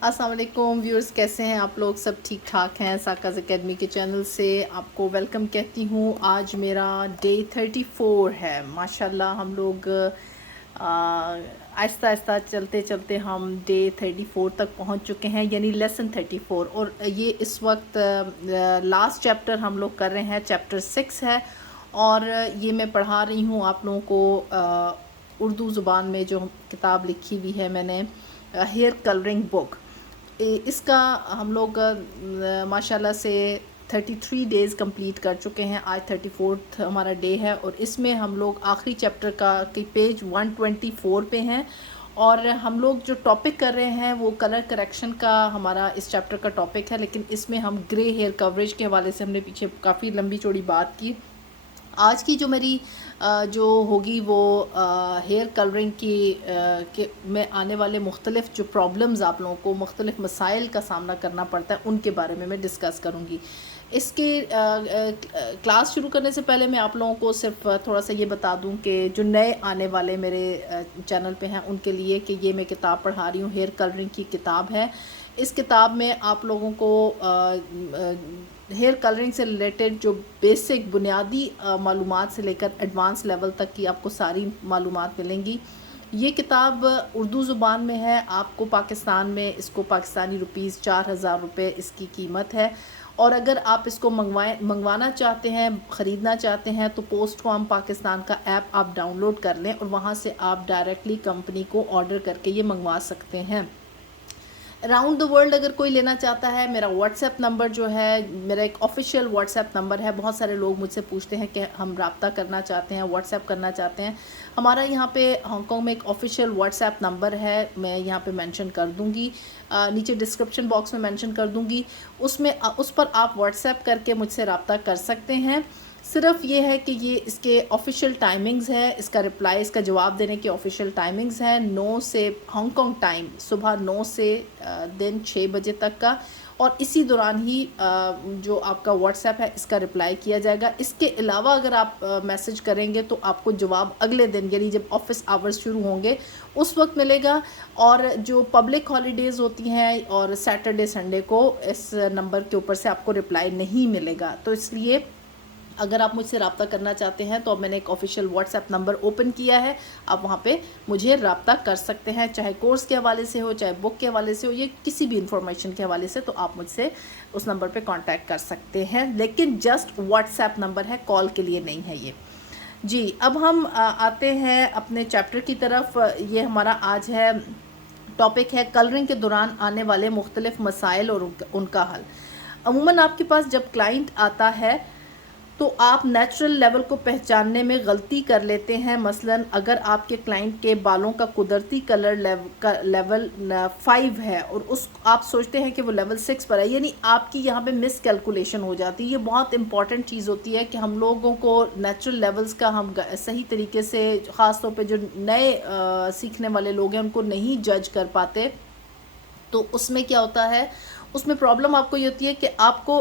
अस्सलाम वालेकुम व्यूअर्स, कैसे हैं आप लोग? सब ठीक ठाक हैं? साकाज़ एकेडमी के चैनल से आपको वेलकम कहती हूँ। आज मेरा डे 34 है। माशाल्लाह हम लोग आहिस्ता आहिस्ता चलते चलते हम डे 34 तक पहुँच चुके हैं, यानी लेसन 34। और ये इस वक्त लास्ट चैप्टर हम लोग कर रहे हैं, चैप्टर 6 है। और ये मैं पढ़ा रही हूँ आप लोगों को उर्दू ज़ुबान में जो किताब लिखी हुई है मैंने, हेयर कलरिंग बुक। इसका हम लोग माशाल्लाह से 33 डेज़ कंप्लीट कर चुके हैं। आज 34th हमारा डे है और इसमें हम लोग आखिरी चैप्टर का कि पेज 124 पे हैं। और हम लोग जो टॉपिक कर रहे हैं वो कलर करेक्शन का हमारा इस चैप्टर का टॉपिक है, लेकिन इसमें हम ग्रे हेयर कवरेज के हवाले से हमने पीछे काफ़ी लंबी चौड़ी बात की। आज की जो मेरी जो होगी वो हेयर कलरिंग की के में आने वाले मुख्तलिफ़ जो प्रॉब्लम्स आप लोगों को मुख्तलिफ़ मसाइल का सामना करना पड़ता है उनके बारे में मैं डिस्कस करूँगी। इसके क्लास शुरू करने से पहले मैं आप लोगों को सिर्फ थोड़ा सा ये बता दूं कि जो नए आने वाले मेरे चैनल पे हैं उनके लिए कि ये मैं किताब पढ़ा रही हूँ, हेयर कलरिंग की किताब है। इस किताब में आप लोगों को हेयर कलरिंग से रिलेटेड जो बेसिक बुनियादी मालूमात से लेकर एडवांस लेवल तक की आपको सारी मालूमात मिलेंगी। ये किताब उर्दू ज़ुबान में है। आपको पाकिस्तान में इसको पाकिस्तानी रुपीज़ 4000 रुपये इसकी कीमत है। और अगर आप इसको मंगवाना चाहते हैं, ख़रीदना चाहते हैं, तो पोस्ट फॉर्म पाकिस्तान का ऐप आप डाउनलोड कर लें और वहाँ से आप डायरेक्टली कंपनी को ऑर्डर करके ये मंगवा सकते हैं। अराउंड द वर्ल्ड अगर कोई लेना चाहता है, मेरा व्हाट्सएप नंबर जो है, मेरा एक ऑफ़िशियल व्हाट्सएप नंबर है। बहुत सारे लोग मुझसे पूछते हैं कि हम रब्ता करना चाहते हैं, व्हाट्सएप करना चाहते हैं। हमारा यहाँ पे हांगकॉन्ग में एक ऑफ़िशियल व्हाट्सएप नंबर है, मैं यहाँ पे मेंशन कर दूँगी, नीचे डिस्क्रिप्शन बॉक्स में मेंशन कर दूँगी। उसमें उस पर आप व्हाट्सएप करके मुझसे रब्ता कर सकते हैं। सिर्फ ये है कि ये इसके ऑफ़िशियल टाइमिंग्स है, इसका रिप्लाई, इसका जवाब देने की ऑफ़िशियल टाइमिंग्स हैं 9 से हांगकॉन्ग टाइम सुबह 9 से दिन 6 बजे तक का। और इसी दौरान ही जो आपका व्हाट्सएप है इसका रिप्लाई किया जाएगा। इसके अलावा अगर आप मैसेज करेंगे तो आपको जवाब अगले दिन, यानी जब ऑफिस आवर्स शुरू होंगे उस वक्त मिलेगा। और जो पब्लिक हॉलीडेज़ होती हैं और सैटरडे संडे को इस नंबर के ऊपर से आपको रिप्लाई नहीं मिलेगा। तो इसलिए अगर आप मुझसे रब्ता करना चाहते हैं तो अब मैंने एक ऑफ़िशियल व्हाट्सएप नंबर ओपन किया है, आप वहाँ पे मुझे रब्ता कर सकते हैं, चाहे कोर्स के हवाले से हो, चाहे बुक के हवाले से हो, ये किसी भी इंफॉर्मेशन के हवाले से, तो आप मुझसे उस नंबर पे कांटेक्ट कर सकते हैं। लेकिन जस्ट व्हाट्सएप नंबर है, कॉल के लिए नहीं है ये जी। अब हम आते हैं अपने चैप्टर की तरफ। ये हमारा आज है टॉपिक है कलरिंग के दौरान आने वाले मुख्तलिफ़ मसाइल और उनका हल। अमूमन आपके पास जब क्लाइंट आता है तो आप नेचुरल लेवल को पहचानने में गलती कर लेते हैं। मसलन अगर आपके क्लाइंट के बालों का कुदरती कलर लेवल 5 है और उस आप सोचते हैं कि वो लेवल 6 पर है, यानी आपकी यहाँ पे मिस कैलकुलेशन हो जाती है। ये बहुत इंपॉर्टेंट चीज़ होती है कि हम लोगों को नेचुरल लेवल्स का हम सही तरीके से, ख़ास तौर पे जो नए सीखने वाले लोग हैं उनको नहीं जज कर पाते। तो उसमें क्या होता है, उसमें प्रॉब्लम आपको ये होती है कि आपको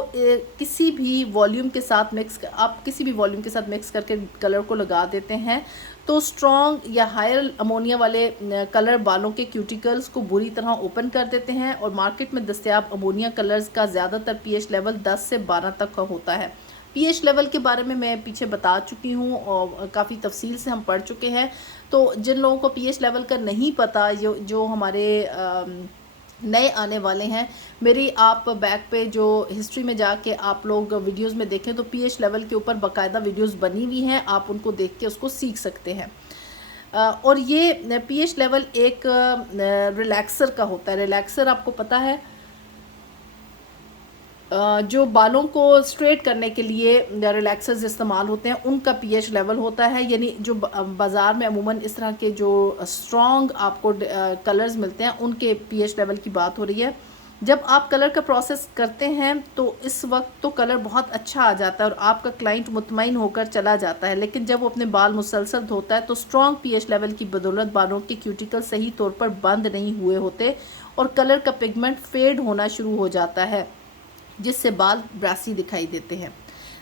किसी भी वॉल्यूम के साथ मिक्स करके कलर को लगा देते हैं तो स्ट्रॉन्ग या हायर अमोनिया वाले कलर बालों के क्यूटिकल्स को बुरी तरह ओपन कर देते हैं। और मार्केट में दस्तयाब अमोनिया कलर्स का ज़्यादातर पीएच लेवल 10 से 12 तक का होता है। पीएच लेवल के बारे में मैं पीछे बता चुकी हूँ और काफ़ी तफसील से हम पढ़ चुके हैं। तो जिन लोगों को पीएच लेवल का नहीं पता, जो हमारे नए आने वाले हैं, मेरी आप बैक पे जो हिस्ट्री में जाके आप लोग वीडियोस में देखें तो पीएच लेवल के ऊपर बाकायदा वीडियोस बनी हुई हैं, आप उनको देख के उसको सीख सकते हैं। और ये पीएच लेवल एक रिलैक्सर का होता है। रिलैक्सर आपको पता है, जो बालों को स्ट्रेट करने के लिए रिलैक्सर्स इस्तेमाल होते हैं उनका पीएच लेवल होता है। यानी जो बाज़ार में अमूमन इस तरह के जो स्ट्रॉन्ग आपको कलर्स मिलते हैं उनके पीएच लेवल की बात हो रही है। जब आप कलर का प्रोसेस करते हैं तो इस वक्त तो कलर बहुत अच्छा आ जाता है और आपका क्लाइंट मुतमईन होकर चला जाता है। लेकिन जब वो अपने बाल मुसलसल धोता है तो स्ट्रॉन्ग पीएच लेवल की बदौलत बालों के क्यूटिकल सही तौर पर बंद नहीं हुए होते और कलर का पिगमेंट फेड होना शुरू हो जाता है, जिससे बाल ब्रासी दिखाई देते हैं।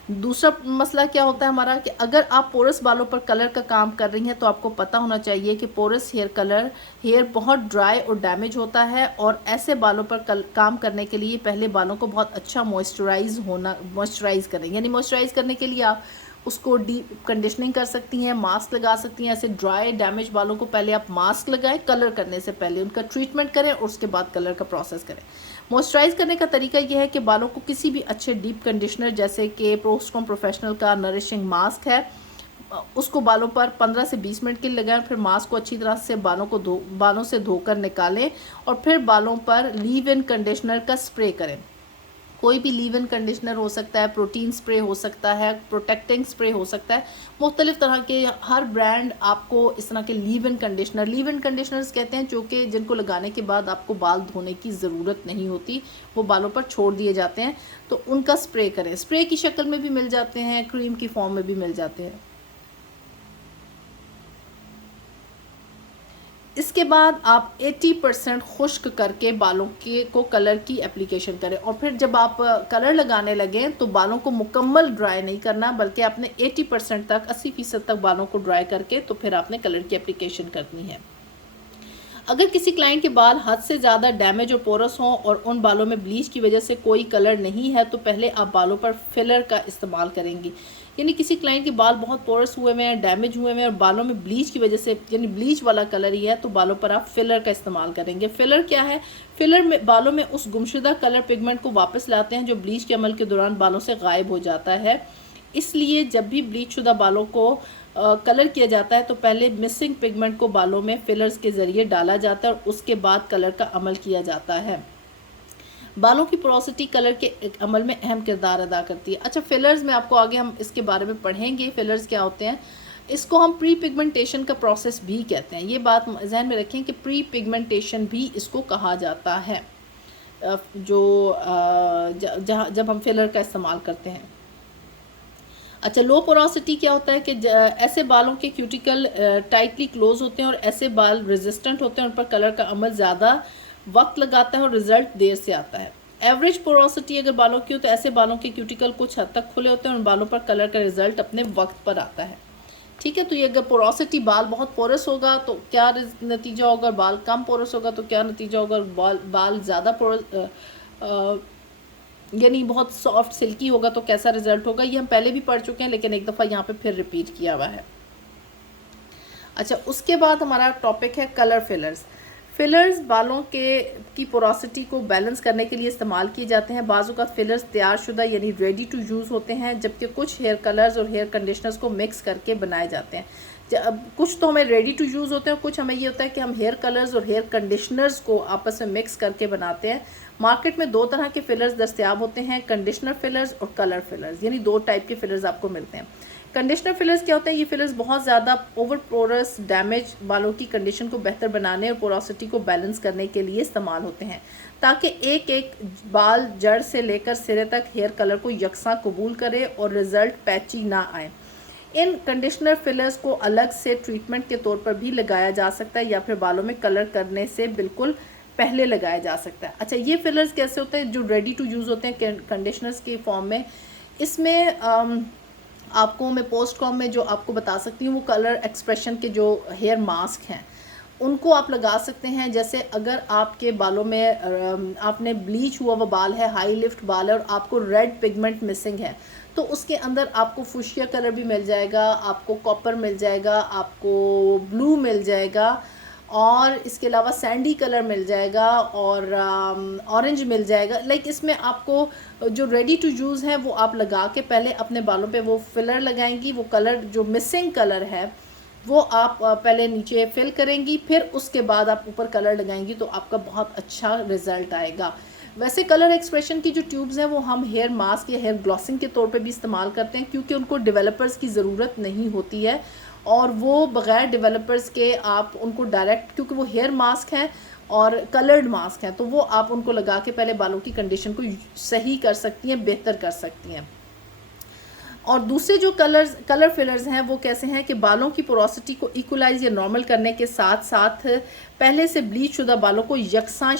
दूसरा मसला क्या होता है हमारा कि अगर आप पोरस बालों पर कलर का काम कर रही हैं तो आपको पता होना चाहिए कि पोरस हेयर बहुत ड्राई और डैमेज होता है, और ऐसे बालों पर काम करने के लिए पहले बालों को बहुत अच्छा मॉइस्चराइज करें। यानी मॉइस्चराइज करने के लिए आप उसको डीप कंडीशनिंग कर सकती हैं, मास्क लगा सकती हैं। ऐसे ड्राई डैमेज बालों को पहले आप मास्क लगाएं, कलर करने से पहले उनका ट्रीटमेंट करें और उसके बाद कलर का प्रोसेस करें। मॉइस्चराइज करने का तरीका यह है कि बालों को किसी भी अच्छे डीप कंडीशनर जैसे कि प्रोस्ट्रॉम प्रोफेशनल का नरिशिंग मास्क है, उसको बालों पर 15 से 20 मिनट के लिए लगाएं। फिर मास्क को अच्छी तरह से बालों से धोकर निकालें और फिर बालों पर लीव इन कंडीशनर का स्प्रे करें। कोई भी लीव इन कंडीशनर हो सकता है, प्रोटीन स्प्रे हो सकता है, प्रोटेक्टिंग स्प्रे हो सकता है, मुख्तलिफ तरह के हर ब्रांड आपको इस तरह के लीव इन कंडीशनर्स कहते हैं, जो कि जिनको लगाने के बाद आपको बाल धोने की ज़रूरत नहीं होती, वो बालों पर छोड़ दिए जाते हैं। तो उनका स्प्रे करें। स्प्रे की शक्ल में भी मिल जाते हैं, क्रीम की फॉर्म में भी मिल जाते हैं। इसके बाद आप 80% खुश्क करके बालों को कलर की एप्लीकेशन करें, और फिर जब आप कलर लगाने लगें तो बालों को मुकम्मल ड्राई नहीं करना, बल्कि आपने 80% तक 80% तक बालों को ड्राई करके तो फिर आपने कलर की एप्लीकेशन करनी है। अगर किसी क्लाइंट के बाल हद से ज़्यादा डैमेज और पोरस हों और उन बालों में ब्लीच की वजह से कोई कलर नहीं है, तो पहले आप बालों पर फिलर का इस्तेमाल करेंगी। यानी किसी क्लाइंट के बाल बहुत पोरस हुए हुए हैं, डैमेज हुए हुए हैं और बालों में ब्लीच की वजह से, यानी ब्लीच वाला कलर ही है, तो बालों पर आप फिलर का इस्तेमाल करेंगे। फिलर क्या है? फिलर में बालों में उस गुमशुदा कलर पिगमेंट को वापस लाते हैं जो ब्लीच के अमल के दौरान बालों से गायब हो जाता है। इसलिए जब भी ब्लीच शुदा बालों को कलर किया जाता है तो पहले मिसिंग पिगमेंट को बालों में फिलर्स के ज़रिए डाला जाता है और उसके बाद कलर का अमल किया जाता है। बालों की पोरोसिटी कलर के अमल में अहम किरदार अदा करती है। अच्छा, फिलर्स में आपको आगे हम इसके बारे में पढ़ेंगे, फिलर्स क्या होते हैं। इसको हम प्री पिगमेंटेशन का प्रोसेस भी कहते हैं। ये बात जहन में रखें कि प्री पिगमेंटेशन भी इसको कहा जाता है, जब हम फिलर का इस्तेमाल करते हैं। अच्छा, लो पोरोसिटी क्या होता है कि ऐसे बालों के क्यूटिकल टाइटली क्लोज होते हैं और ऐसे बाल रेजिस्टेंट होते हैं, उन पर कलर का अमल ज़्यादा वक्त लगाता है और रिजल्ट देर से आता है। एवरेज पोरोसिटी अगर बालों की हो तो ऐसे बालों के क्यूटिकल कुछ हद तक खुले होते हैं और उन बालों पर कलर का रिजल्ट अपने वक्त पर आता है। ठीक है, तो ये अगर पोरोसिटी बाल बहुत पोरस होगा तो क्या नतीजा होगा, बाल कम पोरस होगा तो क्या नतीजा होगा, बाल ज़्यादा पोरस यानी बहुत सॉफ्ट सिल्की होगा तो कैसा रिजल्ट होगा, ये हम पहले भी पढ़ चुके हैं लेकिन एक दफ़ा यहाँ पे फिर रिपीट किया हुआ है। अच्छा, उसके बाद हमारा टॉपिक है कलर फिलर्स। फिलर्स बालों की पोरोसिटी को बैलेंस करने के लिए इस्तेमाल किए जाते हैं। बाज़ औक़ात फिलर्स तैयार शुदा यानी रेडी टू यूज़ होते हैं, जबकि कुछ हेयर कलर्स और हेयर कंडीशनर्स को मिक्स करके बनाए जाते हैं। कुछ तो हमें रेडी टू यूज़ होते हैं, कुछ हमें ये होता है कि हम हेयर कलर्स और हेयर कंडीशनर्स को आपस में मिक्स करके बनाते हैं। मार्केट में दो तरह के फिलर्स दस्तयाब होते हैं, कंडीशनर फिलर्स और कलर फिलर्स, यानी दो टाइप के फिलर्स आपको मिलते हैं। कंडीशनर फिलर्स क्या होते हैं? ये फिलर्स बहुत ज़्यादा ओवर पोरस डैमेज बालों की कंडीशन को बेहतर बनाने और पोरोसिटी को बैलेंस करने के लिए इस्तेमाल होते हैं, ताकि एक एक बाल जड़ से लेकर सिरे तक हेयर कलर को यकसा कबूल करे और रिज़ल्ट पैची ना आए। इन कंडीशनर फिलर्स को अलग से ट्रीटमेंट के तौर पर भी लगाया जा सकता है या फिर बालों में कलर करने से बिल्कुल पहले लगाया जा सकता है। अच्छा, ये फिलर्स कैसे होते हैं? जो रेडी टू यूज़ होते हैं कंडीशनर्स के फॉर्म में, इसमें आपको मैं पोस्ट कॉम में जो आपको बता सकती हूँ वो कलर एक्सप्रेशन के जो हेयर मास्क हैं उनको आप लगा सकते हैं। जैसे अगर आपके बालों में आपने ब्लीच हुआ वो बाल है, हाई लिफ्ट बाल है और आपको रेड पिगमेंट मिसिंग है, तो उसके अंदर आपको फुशिया कलर भी मिल जाएगा, आपको कॉपर मिल जाएगा, आपको ब्लू मिल जाएगा और इसके अलावा सैंडी कलर मिल जाएगा और ऑरेंज मिल जाएगा। लाइक इसमें आपको जो रेडी टू यूज़ है वो आप लगा के पहले अपने बालों पे वो फिलर लगाएंगी। वो कलर जो मिसिंग कलर है वो आप पहले नीचे फिल करेंगी, फिर उसके बाद आप ऊपर कलर लगाएंगी तो आपका बहुत अच्छा रिज़ल्ट आएगा। वैसे कलर एक्सप्रेशन की जो ट्यूब्स हैं वो हम हेयर मास्क या हेयर ग्लॉसिंग के तौर पे भी इस्तेमाल करते हैं, क्योंकि उनको डेवलपर्स की ज़रूरत नहीं होती है और वो बग़ैर डेवलपर्स के आप उनको डायरेक्ट, क्योंकि वो हेयर मास्क हैं और कलर्ड मास्क हैं, तो वो आप उनको लगा के पहले बालों की कंडीशन को सही कर सकती हैं, बेहतर कर सकती हैं। और दूसरे जो कलर फिलर्स हैं वो कैसे हैं कि बालों की पोरोसिटी को इक्वलाइज या नॉर्मल करने के साथ साथ पहले से ब्लीच शुदा बालों को यकसा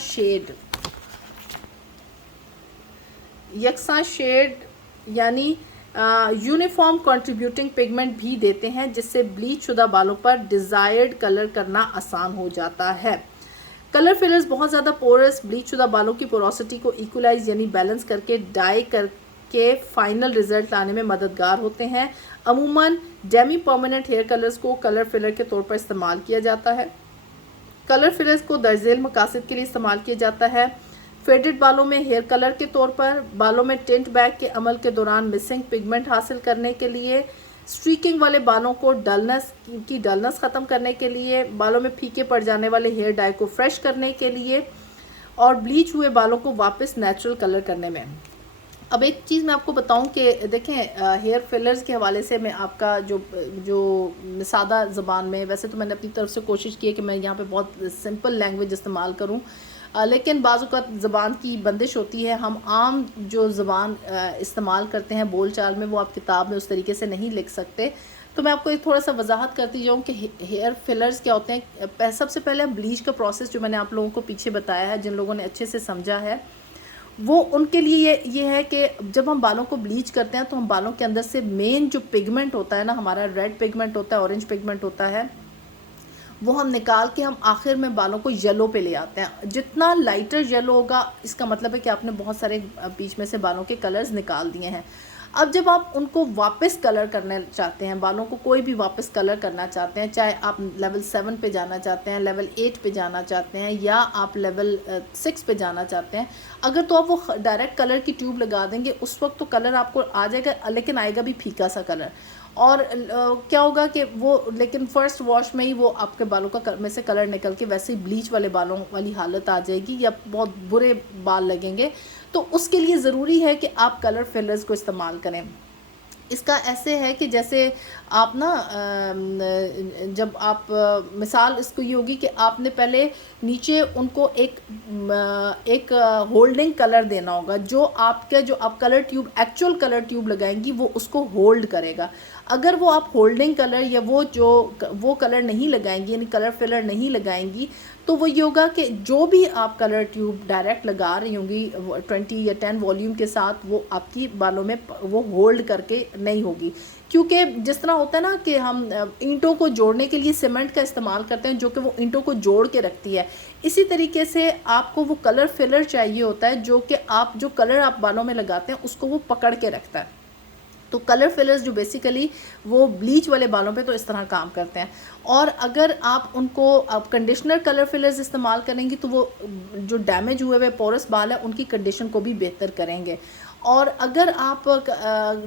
शेड यानी यूनिफॉर्म कंट्रीब्यूटिंग पिगमेंट भी देते हैं, जिससे ब्लीच शुदा बालों पर डिज़ायर्ड कलर करना आसान हो जाता है। कलर फिलर्स बहुत ज़्यादा पोरस ब्लीच शुदा बालों की पोरोसिटी को इक्वलाइज यानी बैलेंस करके डाई करके फाइनल रिजल्ट लाने में मददगार होते हैं। अमूमन डेमी परमानेंट हेयर कलर्स को कलर फिलर के तौर पर इस्तेमाल किया जाता है। कलर फिलर्स को दर्जेल मकासद के लिए इस्तेमाल किया जाता है। फेडेड बालों में हेयर कलर के तौर पर, बालों में टिंट बैक के अमल के दौरान मिसिंग पिगमेंट हासिल करने के लिए, स्ट्रीकिंग वाले बालों को डलनेस ख़त्म करने के लिए, बालों में फीके पड़ जाने वाले हेयर डाई को फ्रेश करने के लिए और ब्लीच हुए बालों को वापस नेचुरल कलर करने में। अब एक चीज़ मैं आपको बताऊं कि देखें, हेयर फिलर्स के हवाले से मैं आपका जो सादा ज़बान में, वैसे तो मैंने अपनी तरफ से कोशिश की है कि मैं यहाँ पे बहुत सिंपल लैंग्वेज इस्तेमाल करूँ, लेकिन बाज़ औक़ात ज़बान की बंदिश होती है। हम आम जो ज़बान इस्तेमाल करते हैं बोल चाल में, वो आप किताब में उस तरीके से नहीं लिख सकते। तो मैं आपको एक थोड़ा सा वजाहत करती जाऊँ कि हेयर फिलर्स क्या होते हैं। सबसे पहले ब्लीच का प्रोसेस जो मैंने आप लोगों को पीछे बताया है, जिन लोगों ने अच्छे से समझा है, वो उनके लिए ये है कि जब हम बालों को ब्लीच करते हैं तो हम बालों के अंदर से मेन जो पिगमेंट होता है ना, हमारा रेड पिगमेंट होता है, ऑरेंज पिगमेंट होता है, वो हम निकाल के हम आखिर में बालों को येलो पे ले आते हैं। जितना लाइटर येलो होगा, इसका मतलब है कि आपने बहुत सारे बीच में से बालों के कलर्स निकाल दिए हैं। अब जब आप उनको वापस कलर करना चाहते हैं, बालों को कोई भी वापस कलर करना चाहते हैं, चाहे आप लेवल 7 पे जाना चाहते हैं, लेवल 8 पे जाना चाहते हैं, या आप लेवल 6 पे जाना चाहते हैं, अगर तो आप वो डायरेक्ट कलर की ट्यूब लगा देंगे, उस वक्त तो कलर आपको आ जाएगा, लेकिन आएगा भी फीका सा कलर। और क्या होगा कि वो, लेकिन फर्स्ट वॉश में ही वो आपके बालों का में से कलर निकल के वैसे ही ब्लीच वाले बालों वाली हालत आ जाएगी, या बहुत बुरे बाल लगेंगे। तो उसके लिए ज़रूरी है कि आप कलर फिलर्स को इस्तेमाल करें। इसका ऐसे है कि जैसे आप ना, जब आप मिसाल इसको ये होगी कि आपने पहले नीचे उनको एक होल्डिंग कलर देना होगा, जो आप colour tube, actual colour tube लगाएंगी, वो उसको होल्ड करेगा। अगर वो आप होल्डिंग कलर या वो कलर नहीं लगाएंगी, यानी कलर फिलर नहीं लगाएंगी, तो वो ये होगा कि जो भी आप कलर ट्यूब डायरेक्ट लगा रही होंगी 20 या 10 वॉल्यूम के साथ, वो आपकी बालों में वो होल्ड करके नहीं होगी। क्योंकि जिस तरह होता है ना कि हम ईंटों को जोड़ने के लिए सीमेंट का इस्तेमाल करते हैं, जो कि वो ईंटों को जोड़ के रखती है, इसी तरीके से आपको वो कलर फिलर चाहिए होता है, जो कि जो कलर आप बालों में लगाते हैं उसको वो पकड़ के रखता है। तो कलर फिलर्स जो बेसिकली वो ब्लीच वाले बालों पे तो इस तरह काम करते हैं। और अगर आप कंडीशनर कलर फिलर्स इस्तेमाल करेंगी, तो वो जो डैमेज हुए हुए पोरस बाल है उनकी कंडीशन को भी बेहतर करेंगे। और अगर आप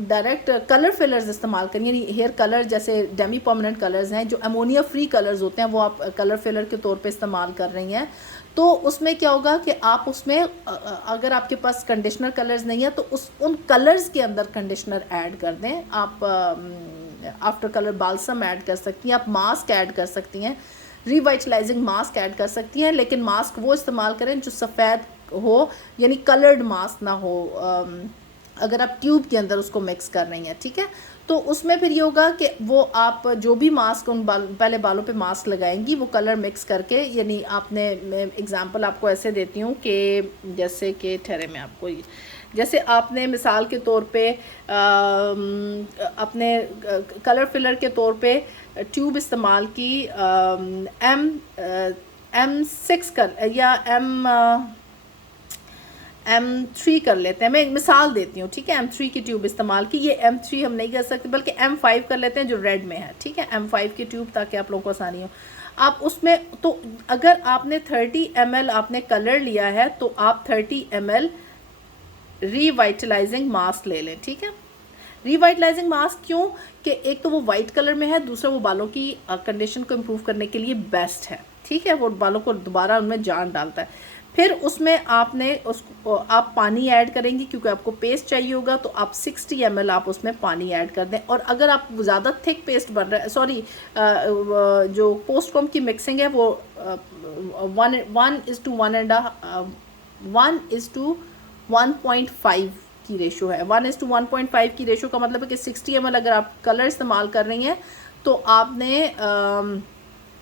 डायरेक्ट कलर फिलर्स इस्तेमाल करेंगे, यानी हेयर कलर जैसे डेमी परमानेंट कलर्स हैं, जो अमोनिया फ्री कलर्स होते हैं, वो आप कलर फिलर के तौर पे इस्तेमाल कर रही हैं, तो उसमें क्या होगा कि आप उसमें अगर आपके पास कंडीशनर कलर्स नहीं है, तो उन कलर्स के अंदर कंडीशनर ऐड कर दें। आप आफ्टर कलर बाल्सम ऐड कर सकती हैं, आप मास्क ऐड कर सकती हैं, रिवाइटलाइजिंग मास्क ऐड कर सकती हैं, लेकिन मास्क वो इस्तेमाल करें जो सफ़ेद हो, यानी कलर्ड मास्क ना हो, अगर आप ट्यूब के अंदर उसको मिक्स कर रही हैं, ठीक है। तो उसमें फिर ये होगा कि वो आप जो भी मास्क पहले बालों पे मास्क लगाएंगी, वो कलर मिक्स करके, यानी मैं एग्जांपल आपको ऐसे देती हूँ कि जैसे कि ठहरे मैं आपको, जैसे आपने मिसाल के तौर पे अपने कलर फिलर के तौर पे ट्यूब इस्तेमाल की M6 या M3 कर लेते हैं, मैं एक मिसाल देती हूँ, ठीक है। M3 की ट्यूब इस्तेमाल की, ये M3 हम नहीं कर सकते, बल्कि M5 कर लेते हैं जो रेड में है, ठीक है। M5 की ट्यूब, ताकि आप लोगों को आसानी हो। आप उसमें, तो अगर आपने 30 ml आपने कलर लिया है, तो आप 30 ml रिवाइटलाइजिंग मास्क ले लें, ठीक है। रिवाइटलाइजिंग मास्क क्यों कि एक तो वो वाइट कलर में है, दूसरा वो बालों की कंडीशन को इम्प्रूव करने के लिए बेस्ट है, ठीक है। वो बालों को दोबारा उनमें जान डालता है। फिर उसमें आप पानी ऐड करेंगी, क्योंकि आपको पेस्ट चाहिए होगा, तो आप 60 ml आप उसमें पानी ऐड कर दें। और अगर आप ज़्यादा थिक पेस्ट बन रहा है, सॉरी, जो पोस्ट कॉम की मिक्सिंग है, वो 1:1.5 की रेशो है। 1:1.5 की रेशो का मतलब है कि 60 ml अगर आप कलर इस्तेमाल कर रही हैं, तो आपने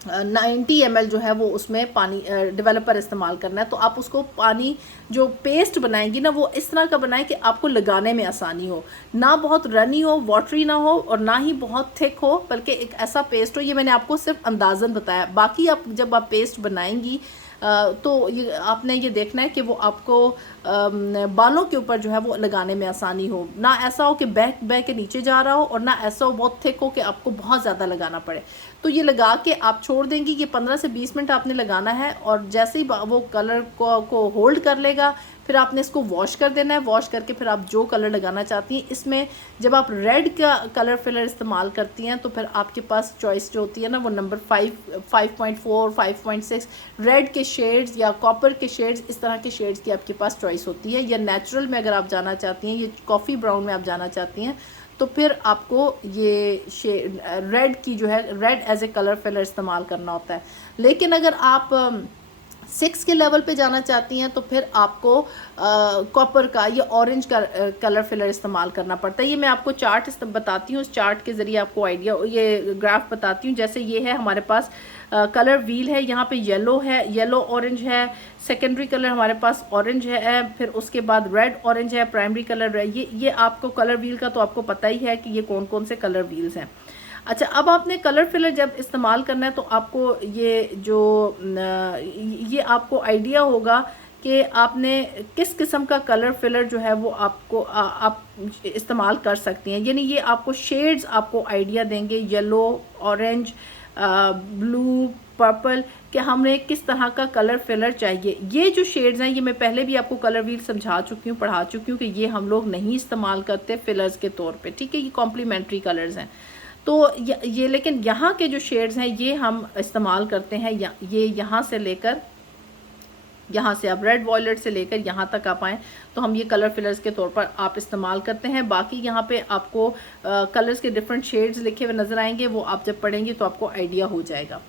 90 ml जो है वो उसमें पानी डेवलपर इस्तेमाल करना है। तो आप उसको पानी जो पेस्ट बनाएंगी ना वो इस तरह का बनाएं कि आपको लगाने में आसानी हो, ना बहुत रनी हो, वाटरी ना हो और ना ही बहुत थिक हो, बल्कि एक ऐसा पेस्ट हो। ये मैंने आपको सिर्फ अंदाज़न बताया। बाकी आप जब आप पेस्ट बनाएंगी तो ये आपने ये देखना है कि वो आपको बालों के ऊपर जो है वो लगाने में आसानी हो, ना ऐसा हो कि बह के नीचे जा रहा हो और ना ऐसा हो बहुत थिक हो कि आपको बहुत ज़्यादा लगाना पड़े। तो ये लगा के आप छोड़ देंगी। ये 15 से 20 मिनट आपने लगाना है और जैसे ही वो कलर को होल्ड कर लेगा फिर आपने इसको वॉश कर देना है। वॉश करके फिर आप जो कलर लगाना चाहती हैं, इसमें जब आप रेड का कलर फिलर इस्तेमाल करती हैं तो फिर आपके पास चॉइस जो होती है ना वो नंबर 5, 5.4, 5.6 रेड के शेड्स या कॉपर के शेड्स, इस तरह के शेड्स की आपके पास चॉइस होती है। या नेचुरल में अगर आप जाना चाहती हैं, ये कॉफ़ी ब्राउन में आप जाना चाहती हैं तो फिर आपको ये शेड रेड की जो है red as a colour filler इस्तेमाल करना होता है। लेकिन अगर आप 6 के लेवल पे जाना चाहती हैं तो फिर आपको कॉपर का या ऑरेंज का कलर फिलर इस्तेमाल करना पड़ता है। ये मैं आपको चार्ट बताती हूँ, उस चार्ट के ज़रिए आपको आइडिया, ये ग्राफ बताती हूँ। जैसे ये है हमारे पास कलर व्हील है, यहाँ पे येलो है, येलो ऑरेंज है, सेकेंडरी कलर हमारे पास ऑरेंज है, फिर उसके बाद रेड ऑरेंज है, प्राइमरी कलर है। ये आपको कलर व्हील का तो आपको पता ही है कि ये कौन कौन से कलर व्हील्स हैं। अच्छा, अब आपने कलर फिलर जब इस्तेमाल करना है तो आपको ये आपको आइडिया होगा कि आपने किस किस्म का कलर फिलर जो है वो आपको आप इस्तेमाल कर सकती हैं। यानी ये आपको शेड्स आपको आइडिया देंगे, येलो, ऑरेंज, ब्लू, पर्पल, कि हमें किस तरह का कलर फिलर चाहिए। ये जो शेड्स हैं ये मैं पहले भी आपको कलर व्हील समझा चुकी हूँ, पढ़ा चुकी हूँ कि ये हम लोग नहीं इस्तेमाल करते फिलर्स के तौर पे, ठीक है। ये कॉम्प्लीमेंट्री कलर्स हैं। तो ये लेकिन यहाँ के जो शेड्स हैं ये हम इस्तेमाल करते हैं। ये यहाँ से लेकर यहाँ से आप रेड वॉयलेट से लेकर यहाँ तक आप आएँ तो हम ये कलर फिलर्स के तौर पर आप इस्तेमाल करते हैं। बाकी यहाँ पे आपको कलर्स के डिफरेंट शेड्स लिखे हुए नज़र आएंगे, वो आप जब पढ़ेंगे तो आपको आइडिया हो जाएगा।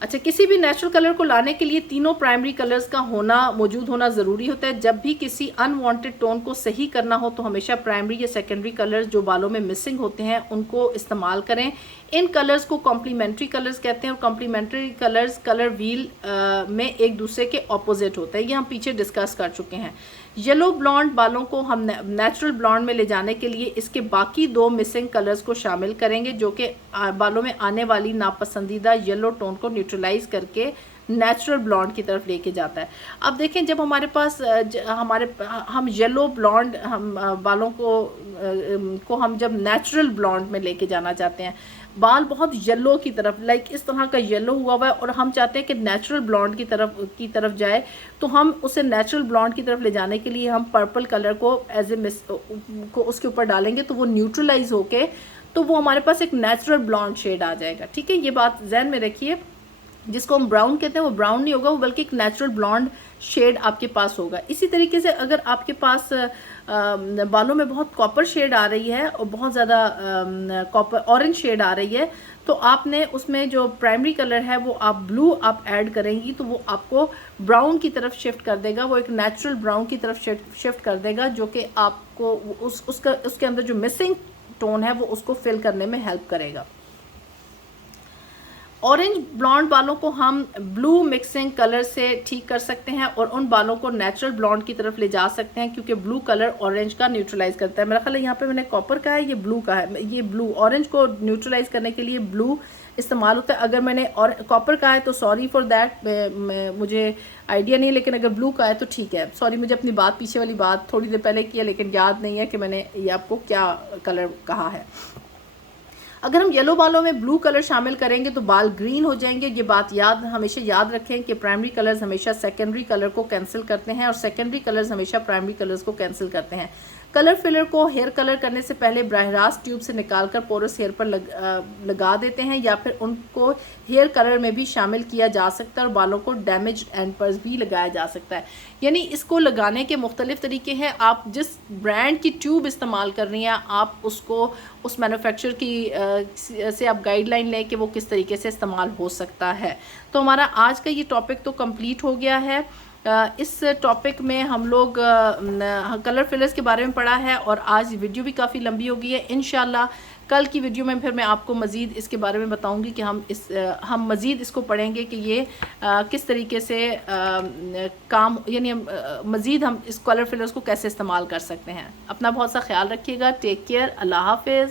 अच्छा, किसी भी नेचुरल कलर को लाने के लिए तीनों प्राइमरी कलर्स का मौजूद होना ज़रूरी होता है। जब भी किसी अनवांटेड टोन को सही करना हो तो हमेशा प्राइमरी या सेकेंडरी कलर्स जो बालों में मिसिंग होते हैं उनको इस्तेमाल करें। इन कलर्स को कॉम्प्लीमेंट्री कलर्स कहते हैं और कॉम्प्लीमेंट्री कलर्स कलर व्हील में एक दूसरे के ऑपोजिट होते हैं। ये हम पीछे डिस्कस कर चुके हैं। येलो ब्लॉन्ड बालों को हम नेचुरल ब्लॉन्ड में ले जाने के लिए इसके बाकी 2 मिसिंग कलर्स को शामिल करेंगे जो कि बालों में आने वाली नापसंदीदा येलो टोन को न्यूट्रलाइज करके नेचुरल ब्लॉन्ड की तरफ लेके जाता है। अब देखें, जब हमारे पास हम येलो ब्लॉन्ड बालों को हम जब नेचुरल ब्लॉन्ड में लेके जाना चाहते हैं, बाल बहुत येलो की तरफ, लाइक इस तरह का येलो हुआ है और हम चाहते हैं कि नेचुरल ब्लॉन्ड की तरफ जाए, तो हम उसे नेचुरल ब्लॉन्ड की तरफ ले जाने के लिए हम पर्पल कलर को एज ए को उसके ऊपर डालेंगे तो वो न्यूट्रलाइज होके तो वो हमारे पास एक नेचुरल ब्लॉन्ड शेड आ जाएगा, ठीक है। ये बात ध्यान में रखिए। जिसको हम ब्राउन कहते हैं वो ब्राउन नहीं होगा, वो बल्कि एक नेचुरल ब्लॉन्ड शेड आपके पास होगा। इसी तरीके से अगर आपके पास बालों में बहुत कॉपर शेड आ रही है और बहुत ज़्यादा कॉपर ऑरेंज शेड आ रही है तो आपने उसमें जो प्राइमरी कलर है वो आप ब्लू आप ऐड करेंगी तो वो आपको ब्राउन की तरफ शिफ्ट कर देगा, वो एक नेचुरल ब्राउन की तरफ शिफ्ट कर देगा जो कि आपको उसके अंदर जो मिसिंग टोन है वो उसको फिल करने में हेल्प करेगा। ऑरेंज ब्लॉन्ड बालों को हम ब्लू मिक्सिंग कलर से ठीक कर सकते हैं और उन बालों को नेचुरल ब्लॉन्ड की तरफ ले जा सकते हैं क्योंकि ब्लू कलर ऑरेंज का न्यूट्रलाइज करता है। मेरा ख्याल है यहाँ पे मैंने कॉपर का है, ये ब्लू का है। ये ब्लू ऑरेंज को न्यूट्रलाइज करने के लिए ब्लू इस्तेमाल होता है। अगर मैंने और कॉपर का है तो सॉरी फॉर दैट, मुझे आइडिया नहीं, लेकिन अगर ब्लू का है तो ठीक है। सॉरी, मुझे अपनी पीछे वाली बात थोड़ी देर पहले की है लेकिन याद नहीं है कि मैंने ये आपको क्या कलर कहा है। अगर हम येलो बालों में ब्लू कलर शामिल करेंगे तो बाल ग्रीन हो जाएंगे। ये बात हमेशा याद रखें कि प्राइमरी कलर्स हमेशा सेकेंडरी कलर को कैंसिल करते हैं और सेकेंडरी कलर्स हमेशा प्राइमरी कलर्स को कैंसिल करते हैं। कलर फिलर को हेयर कलर करने से पहले बराह रास्त ट्यूब से निकालकर पोरस हेयर पर लगा देते हैं या फिर उनको हेयर कलर में भी शामिल किया जा सकता है और बालों को डैमेज एंड पर भी लगाया जा सकता है। यानी इसको लगाने के मुख्तलिफ तरीके हैं। आप जिस ब्रांड की ट्यूब इस्तेमाल कर रही हैं आप उसको उस मैन्युफैक्चर की से आप गाइडलाइन लें कि वो किस तरीके से इस्तेमाल हो सकता है। तो हमारा आज का ये टॉपिक तो कंप्लीट हो गया है। इस टॉपिक में हम लोग कलर फिलर्स के बारे में पढ़ा है और आज वीडियो भी काफ़ी लंबी हो गई है। इंशाल्लाह कल की वीडियो में फिर मैं आपको मज़ीद इसके बारे में बताऊंगी कि हम मज़ीद इसको पढ़ेंगे कि ये किस तरीके से काम, यानी मज़ीद हम इस कलर फिलर्स को कैसे इस्तेमाल कर सकते हैं। अपना बहुत सा ख्याल रखिएगा। Take care. अल्लाह हाफिज़।